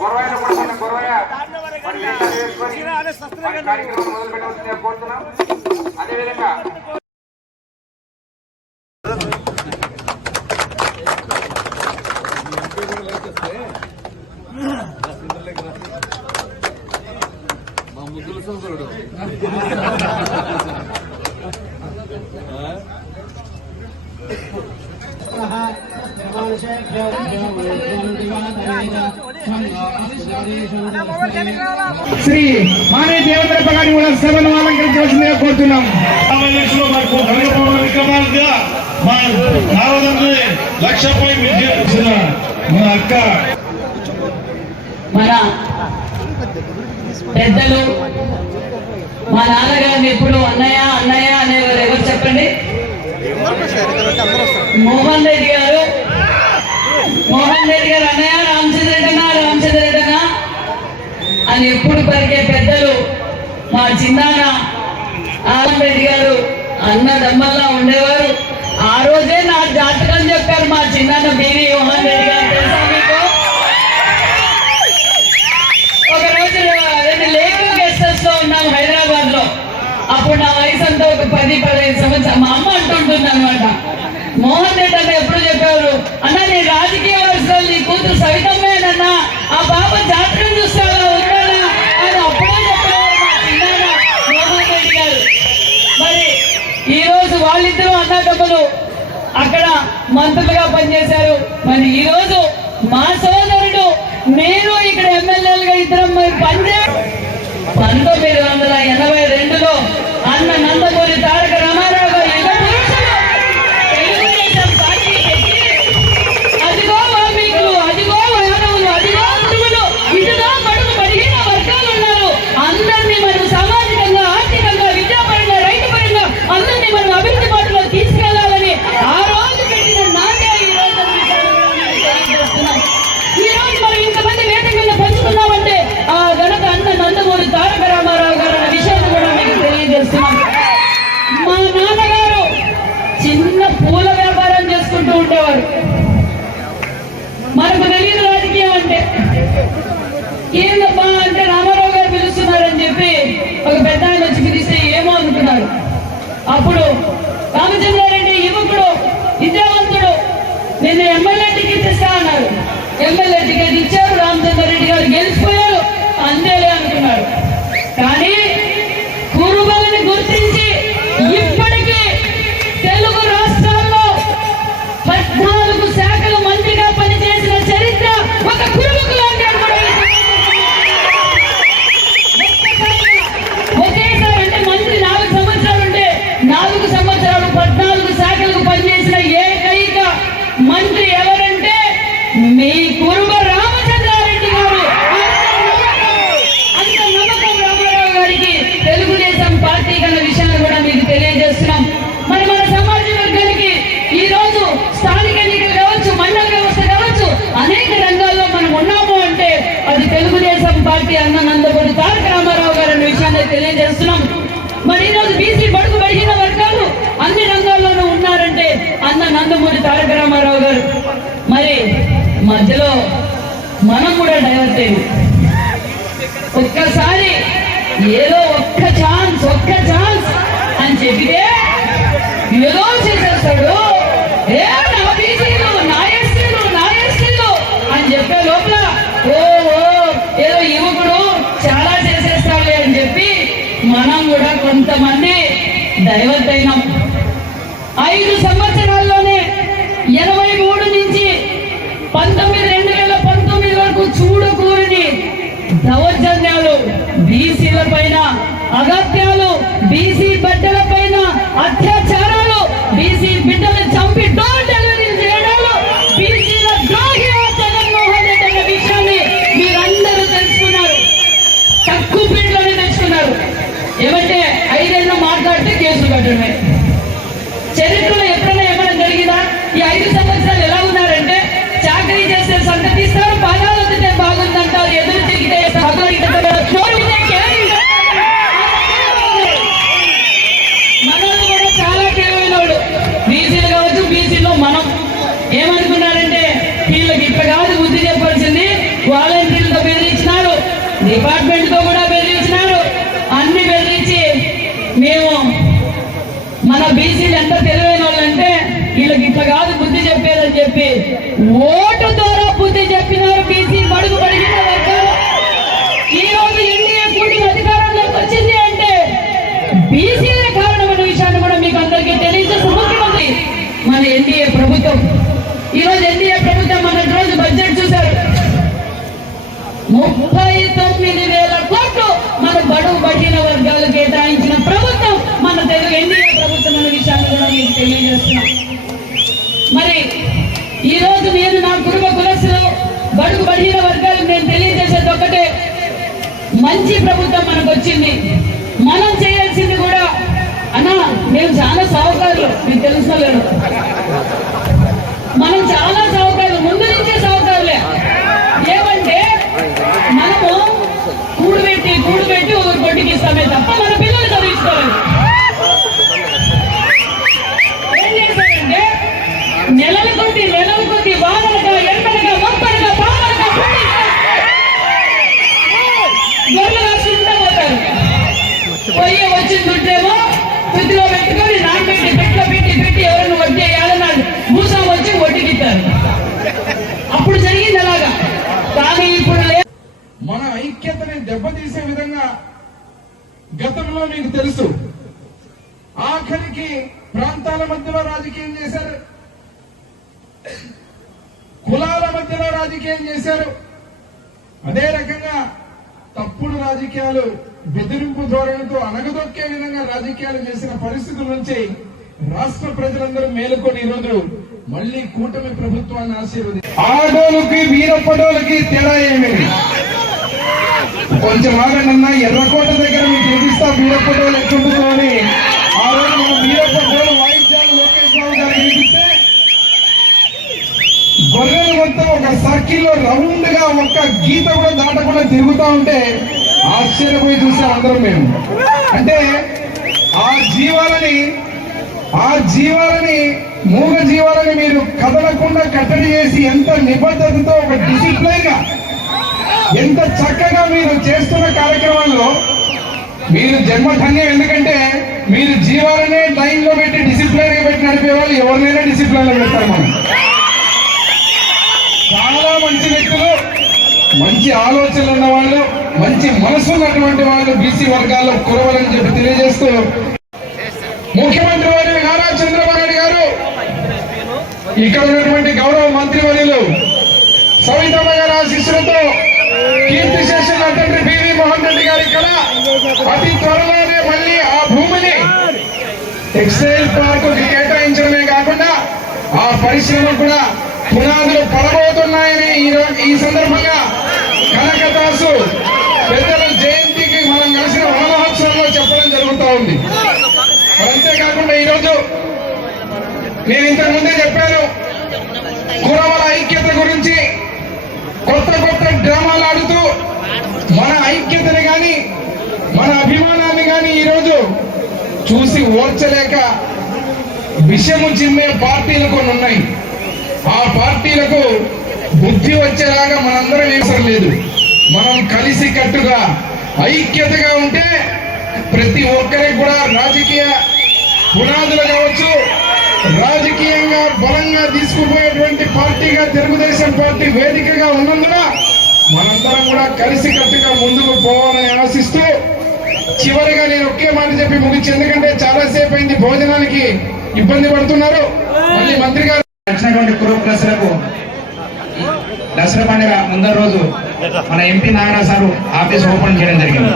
గుర్రయ్య కూడా గుర్రయ్య కార్యక్రమం మొదలు పెట్టవలసిందిగా కోరుతున్నాం. అదేవిధంగా మా ముద్దుల సోదరుడు శ్రీ మానే దేవతల పగాని కూడా సభను అలంకరించవలసిందిగా కోరుతున్నాం. మన అక్క మన పెద్దలు మా నాన్నగారిని ఎప్పుడు అన్నయ్య అన్నయ్య అనేవారు ఎవరు చెప్పండి? మోహన్ రెడ్డి గారు. మోహన్ రెడ్డి గారు అన్నయ్య రామచంద్ర రెడ్డన్నా అని ఎప్పుడు పలికే పెద్దలు మా చిన్నాన్న ఆనంద్ రెడ్డి గారు అన్నదమ్మల్లా ఉండేవారు. ఆ రోజే నా జాతకం చెప్పారు మా చిన్నాన్న బీవీ మోహన్ రెడ్డి గారు. తెలుసా మీకు? ఒక రోజు 2 లేకులు గెస్ట్ హౌస్ లో ఉన్నాము హైదరాబాద్ లో. అప్పుడు నా వయసు అంతా ఒక 10-15 సంవత్సరాలు. మా అమ్మ అంటుంటుంది అనమాట, మోహన్ రెడ్డి అన్న ఎప్పుడు చెప్పారు అన్న నీ రాజకీయ వర్షాలు నీ కూతురు సవితమ్మేనన్నా, ఆ పాప జాతకం చూస్తావా ఉంటానా అని అప్పుడే చెప్పారు మా చిన్నాన్న మోహన్ రెడ్డి గారు. మరి ఈ రోజు వాళ్ళిద్దరూ అన్నదమ్ములు అక్కడ మంత్రులుగా పనిచేశారు. మరి ఈ రోజు మా సోదరుడు నేను ఇక్కడ ఎమ్మెల్యేలుగా ఇద్దరం పనిచేశారు. 1982లో అన్న నందమూరి తారక రామారావు గారు యుగ పురుషులు తెలుగుదేశం పార్టీ పెట్టి అదిగో వాల్మీకులు, అదిగో యాదవులు, అదిగో కుటుంబులు, ఇదిగో బడుగు బడిగిన వర్గాలు ఉన్నారు. అందరినీ మనం సామాజికంగా, ఆర్థికంగా, విద్యాపరంగా, రైతు పరంగా అందరినీ మనం అభివృద్ధి బాటలో తీసుకెళ్లాలని ఆ రోజు పెట్టిన నాటే ఈ రోజు తెలియజేస్తున్నాం. ఈ రోజు మనం ఇంతమంది వేదిక మీద పంచుకున్నామంటే ఆ ఘనత అన్న నందమూరి తారక రామారావు గారు అన్న విషయాన్ని కూడా మీకు తెలియజేస్తున్నాం. మా నాన్నగారు చిన్న పూల వ్యాపారం చేసుకుంటూ ఉండేవారు. మనకు తెలియదు రాజకీయం అంటే. ఏందబ్బా అంటే రామారావు గారు పిలుస్తున్నారని చెప్పి ఒక పెద్ద ఆయన వచ్చి పిలిస్తే ఏమో అనుకున్నారు. అప్పుడు రామచంద్రారెడ్డి యువకుడు, విద్యావంతుడు, నిన్న ఎమ్మెల్యే టికెట్ ఇస్తా అన్నారు. ఎమ్మెల్యే టికెట్ ఇచ్చారు. రామచంద్రారెడ్డి గారు గెలిచిపోయారు. అంతేలే అనుకున్నారు. కానీ కురుబలని గుర్తించి ఇప్పటికీ తెలుగు రాష్ట్రాల్లో 14 శాఖల మంత్రిగా పనిచేసిన చరిత్ర ఒక కురుబకు లాంటి ఒకేసారి అంటే మంత్రి 4 సంవత్సరాలు ఉంటే 4 సంవత్సరాలు 14 శాఖలకు పనిచేసిన ఏకైక మంత్రి ఎవరంటే మీ కురుబ రామచంద్రారెడ్డి గారు. అంత నమ్మకం రామారావు గారికి తెలుగుదేశం పార్టీ కన్నా విషయాన్ని కూడా మీకు తెలియజేస్తున్నాం. మరి మన సమాజ వర్గానికి ఈ రోజు స్థానిక ఎన్నికలు కావచ్చు, మండల వ్యవస్థ కావచ్చు, అనేక రంగాల్లో మనం ఉన్నాము అంటే అది తెలుగుదేశం పార్టీ అన్న నందమూరి తారక రామారావు గారు అనే విషయాన్ని తెలియజేస్తున్నాం. మరి ఈ రోజు బీసీ బడుగు బడిగిన వర్గాలు అన్ని రంగాల్లోనూ ఉన్నారంటే అన్న నందమూరి తారక రామారావు గారు. మరి మధ్యలో మనం కూడా డైవర్ట్ అయింది. ఒక్కసారి ఏదో ఒక్క ఛాన్స్ అని చెప్పితే ఏదో చేసేస్తాడు. నా బీసీలు, నా ఎస్టీలు అని చెప్పే లోపల ఏదో యువకుడు చాలా చేసేస్తాడు అని చెప్పి మనం కూడా కొంతమంది డైవర్ట్ అయినాం. 5 సంవత్సరాల్లోనే 83 నుంచి 2019 వరకు చూడకూడని దౌర్జన్యాలు, బీసీల పైన అగత్యాలు, బీసీ బిడ్డల పైన అత్యాచారాలు, బీసీ బిడ్డలు చంపి డోర్ డెలివరీ చేయడాలు, బీసీల ద్రోహి జగన్మోహన్ రెడ్డి అన్న విషయాన్ని మీరందరూ తెలుసుకున్నారు. తక్కువ పీటలోనే తెచ్చుకున్నారు. ఏమంటే 5 ఏళ్ళు మాట్లాడితే కేసులు కట్టడమే. చరిత్రలో ఎప్పుడైనా ఏమైనా జరిగిందా? ఈ 5 సంవత్సరాలు ఎలా ఉన్నారంటే చాకరీ చేస్తే సంగతి ఇస్తారు, పాదాలు వదిలితే బాగుందంటారు, ఎదురు తిరిగితే ఓటు ద్వారా బుద్ధి చెప్పినారు బీసీ బడుగు బడిగిన వర్గాలు. ఈ రోజు ఎన్డీఏ కూటమి అధికారంలోకి వచ్చింది అంటే బీసీలే కారణం అనే విషయాన్ని కూడా మీకు అందరికీ తెలియజేస్తూ ముఖ్యమంత్రి మన ఎన్డీఏ ప్రభుత్వం. ఈ రోజు ఎన్డీఏ ప్రభుత్వం మన రోజు బడ్జెట్ చూశారు, 39,000 కోట్లు మన బడుగు బడిగిన వర్గాలు కేటాయించిన ప్రభుత్వం మన తెలుగు ఎన్డీఏ ప్రభుత్వం అనే విషయాన్ని కూడా మీకు తెలియజేస్తున్నాం. మరి ఈ రోజు నేను నా కుటుంబ కులస్తులు బడుగు బడిగిన వర్గాలకు నేను తెలియజేసేది ఒకటే, మంచి ప్రభుత్వం మనకు వచ్చింది. మనం చేయాల్సింది కూడా అన్నా, మేము చాలా సావుకారులు, మీకు తెలుసుకోలేదు, మనం చాలా సావుకారులు, ముందు నుంచే సావుకారులే. ఏమంటే మనము కూడుబెట్టి ఒకరు కొట్టికి ఇస్తామే తప్ప మన పిల్లలు చదివించుకోలేదు. ఏం చేశారంటే నెలల కొద్ది వానలుగా ఎండలుగా మొత్తలుగా పాములుగా గొర్రెలు కాసుకుంటూ పోతారు. పొయ్యి వచ్చిందంటేమో ఫ్రిడ్జ్లో పెట్టుకొని నానబెట్టి పెట్టి ఎవరైనా వడ్డీ ఏదన్నాడు మూసా వచ్చి వడ్డీకిస్తారు. అప్పుడు జరిగింది అలాగా. కానీ ఇప్పుడు మన ఐక్యతని దెబ్బతీసే విధంగా గతంలో మీకు తెలుసు, ఆఖరికి ప్రాంతాల మధ్యలో రాజకీయం చేశారు, కులాల మధ్యలో రాజకీయం చేశారు. అదే రకంగా తప్పుడు రాజకీయాలు, బెదిరింపు ధోరణితో అణగదొక్కే విధంగా రాజకీయాలు చేసిన పరిస్థితుల నుంచి రాష్ట్ర ప్రజలందరూ మేలుకొని ఈరోజు మళ్లీ కూటమి ప్రభుత్వాన్ని ఆశీర్వదించారు. ఆడోలకి వీరపడోలకి తేడా ఏమి? కొంచెం ఆగండి, ఎర్రకోట దగ్గర మీకు చూపిస్తా వీరపడోలు ఎట్లుంటుందో అని. ఆ రోజు మన వీరపడోలు వాయిద్యాలు లోకేష్ బాబు గారు వినిపిస్తే గొర్రెలు మొత్తం ఒక సర్కిల్లో రౌండ్ గా ఒక్క గీత కూడా దాటకుండా తిరుగుతా ఉంటే ఆశ్చర్యపోయి చూసాం అందరం మేము. అంటే ఆ జీవాలని మూగ జీవాలని మీరు కదలకుండా కట్టడి చేసి ఎంత నిబద్ధతతో ఒక డిసిప్లైన్ గా ఎంత చక్కగా మీరు చేస్తున్న కార్యక్రమాల్లో మీరు జన్మధన్యం. ఎందుకంటే మీరు జీవాలనే లైన్ లో పెట్టి డిసిప్లైన్ గా పెట్టి నడిపే వాళ్ళు ఎవరినైనా డిసిప్లైన్ లో పెడతారు. మనం చాలా మంచి వ్యక్తులు, మంచి ఆలోచనలు ఉన్న వాళ్ళు, మంచి మనసు ఉన్నటువంటి వాళ్ళు బీసీ వర్గాల్లో కురవాలని చెప్పి తెలియజేస్తూ ముఖ్యమంత్రి వారి నారా చంద్రబాబు నాయుడు గారు, ఇక్కడ ఉన్నటువంటి గౌరవ మంత్రివర్యులు సవితమ్మ గారి ఆశీస్సులతో కీర్తిశేషులు అటెండర్ బివి మోహన్ రెడ్డి గారి ఇక్కడ అతి త్వరలోనే మళ్ళీ ఆ భూమిని టెక్స్టైల్ పార్క్ కేటాయించడమే కాకుండా ఆ పరిశ్రమ కూడా పునాదులు పడబోతున్నాయని ఈ సందర్భంగా కనకదాసు పెద్దల జయంతికి మనం కలిసిన వనమహోత్సవంలో చెప్పడం జరుగుతూ ఉంది. అంతేకాకుండా ఈరోజు నేను ఇంతకు ముందే చెప్పాను, కురవల ఐక్యత గురించి కొత్త డ్రామాలు ఆడుతూ మన ఐక్యతని గాని మన అభిమానాన్ని గాని ఈరోజు చూసి ఓర్చలేక విషము చిమ్మే పార్టీలు కొన్ని ఉన్నాయి. ఆ పార్టీలకు బుద్ధి వచ్చేలాగా మనందరం అవసరం లేదు. మనం కలిసి కట్టుగా ఐక్యతగా ఉంటే ప్రతి ఒక్కరికి కూడా రాజకీయ పునాదులు కావచ్చు, రాజకీయంగా బలంగా తీసుకుపోయేటువంటి పార్టీగా తెలుగుదేశం పార్టీ వేదికగా ఉన్నందున మనందరం కూడా కలిసి కట్టుగా ముందుకు పోవాలని ఆశిస్తూ చివరిగా నేను ఒకే మాట చెప్పి ముగించి, ఎందుకంటే చాలాసేపు అయింది, భోజనానికి ఇబ్బంది పడుతున్నారు. మళ్ళీ మంత్రి గారు వచ్చినటువంటి కురుప్రసలకు దసరా పండుగ ముందర రోజు మన MP Nagaraju sir office open చేయడం జరిగింది.